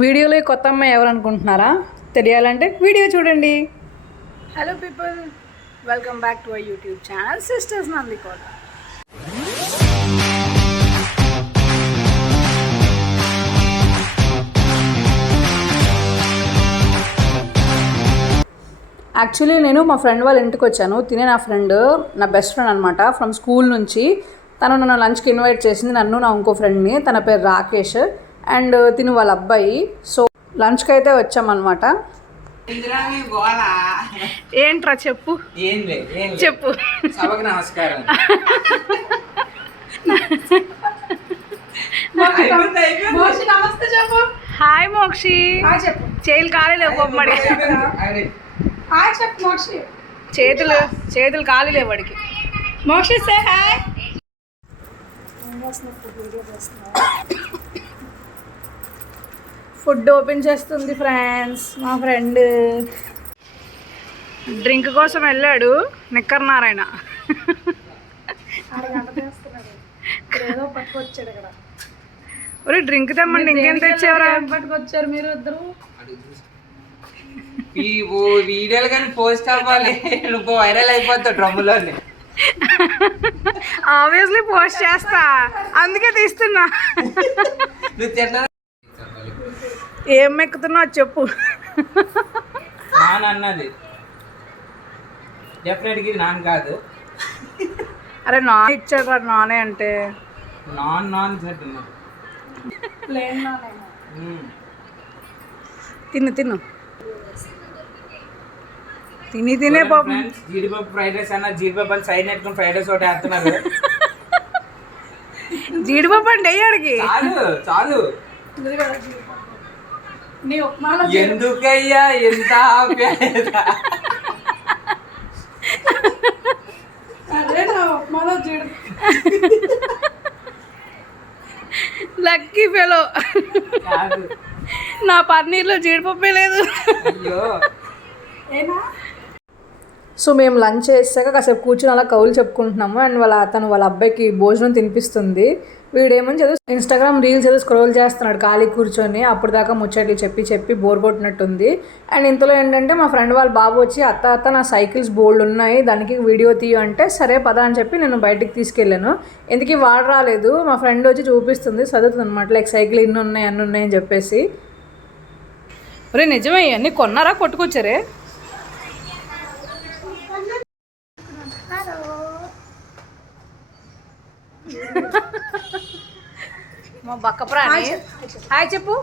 వీడియోలో కొత్త అమ్మాయి ఎవరు అనుకుంటున్నారా? తెలియాలంటే వీడియో చూడండి. Hello people, welcome back to our YouTube channel sisters Nandikota. Actually నేను మా ఫ్రెండ్ వాళ్ళ ఇంటికి వచ్చాను. తినే నా ఫ్రెండ్, నా బెస్ట్ ఫ్రెండ్ అనమాట, ఫ్రమ్ స్కూల్ నుంచి. తను నన్ను లంచ్కి ఇన్వైట్ చేసింది, నన్ను నా ఇంకో ఫ్రెండ్ని. తన పేరు రాకేష్ అండ్ తిను వాళ్ళ అబ్బాయి. సో లంచ్కి అయితే వచ్చామన్నమాట. ఏంట్రా చెప్పు, చెప్పు. నమస్కారం. నమస్తే చెప్పు. హాయ్ మోక్షి. చేతులు ఖాళీ లేవు బొమ్మడి. చేతులు ఖాళీ లేవు వాడికి. Mokshi say hi. Food open చేస్తుంది ఫ్రెండ్స్ మా ఫ్రెండ్. డ్రింక్ కోసం వెళ్ళాడు నిక్కర్ నారాయణ. ఒరే డ్రింక్ తెమ్మండి, ఇంకేం తెచ్చేవరా? పట్టుకొచ్చారు మీరు ఇద్దరు. వీడియోలు కానీ పోస్ట్ అవ్వాలి, నువ్వు వైరల్ అయిపోతావు డ్రమ్ములో. ఆబ్వియస్లీ పోస్ట్ చేస్తా, అందుకే తీస్తున్నా. ఏం ఎక్కుతున్నావు చెప్పు. నాన్ అన్నది డెఫినెట్గా ఇది నాన్ కాదు. అరే నాన్ ఇచ్చాడు, నానే అంటే నాన్ నాన్ తిను తిను తిని తినే పాపం. జీడిపప్పు ఫ్రైడ్ రైస్ అన్న, జీడిపప్పు అని సైడ్ నెట్టుకుని ఫ్రైడ్ రైస్ ఒకటి వేస్తున్నారు. జీడిపప్పు అంటే అయ్యాడికి చాలు చాలు. ఎందుకయ్యా ఎంత లక్కీ ఫెలో. నా పన్నీర్లో జీడిపప్పే లేదు. సో మేము లంచ్ చేసాక కాసేపు కూర్చొని అలా కౌలు చెప్పుకుంటున్నాము. అండ్ వాళ్ళ అబ్బాయికి భోజనం తినిపిస్తుంది. వీడేమని చదువు ఇన్స్టాగ్రామ్ రీల్స్ ఏదో స్క్రోల్ చేస్తున్నాడు ఖాళీ కూర్చొని. అప్పుడు దాకా ముచ్చట్లు చెప్పి చెప్పి బోర్ కొట్టినట్టుంది. అండ్ ఇంతలో ఏంటంటే మా ఫ్రెండ్ వాళ్ళ బాబు వచ్చి అత్త నా సైకిల్స్ బోల్డ్ ఉన్నాయి, దానికి వీడియో తీయ అంటే సరే పద అని చెప్పి నేను బయటికి తీసుకెళ్ళాను. ఎందుకు వాడు రాలేదు, మా ఫ్రెండ్ వచ్చి చూపిస్తుంది, చదువుతుంది అనమాట. లైక్ సైకిల్ ఇన్ని ఉన్నాయి అన్ని ఉన్నాయని చెప్పేసి. ఒరే నిజమే, అన్నీ కొన్నారా కొట్టుకొచ్చారే? మా బక్కప్రాణి హాయ్ చెప్పు.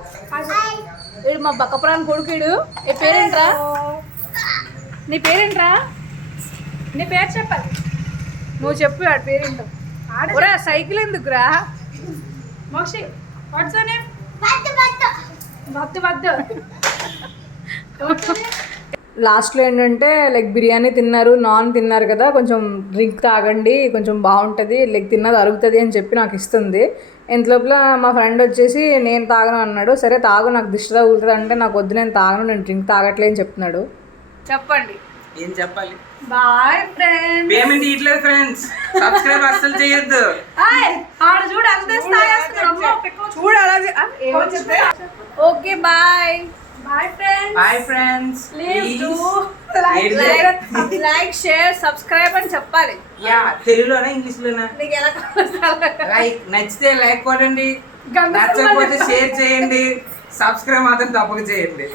వీడు మా బక్కప్రాణి కొడుకుడు. ఏ పేరేంట్రా? నీ పేరేంట్రా? నీ పేరు చెప్పాలి, నువ్వు చెప్పు ఆడ పేరేంటో. ఒరే సైకిల్ ఎందుకురా? మోక్షి లాస్ట్లో ఏంటంటే లైక్ బిర్యానీ తిన్నారు, నాన్ తిన్నారు కదా, కొంచెం డ్రింక్ తాగండి కొంచెం బాగుంటుంది, లైక్ తిన్నది అరుగుతుంది అని చెప్పి నాకు ఇస్తుంది. ఇంతలోపల మా ఫ్రెండ్ వచ్చేసి నేను తాగను అన్నాడు. సరే తాగు, నాకు దిష్టి తగులుతుంది అంటే నాకు వద్దు, నేను తాగను, నేను డ్రింక్ తాగట్లే అని చెప్తున్నాడు. చెప్పండి ఏం చెప్పాలి. Bye friends. పేమెంట్ ఇట్లేదు ఫ్రెండ్స్, సబ్స్క్రైబ్ అస్సలు చేయొద్దు. ఆడ చూడు అంతే చూడు అలా. Okay bye. Bye friends. Please do like, share, subscribe అని చెప్పాలి. తెలుగులోనా ఇంగ్లీష్లోనా? నీకు ఎలా లైక్ నచ్చితే లైక్ కొట్టండి, నచ్చకపోతే షేర్ చేయండి, సబ్స్క్రైబ్ మాత్రం తప్పక చేయండి.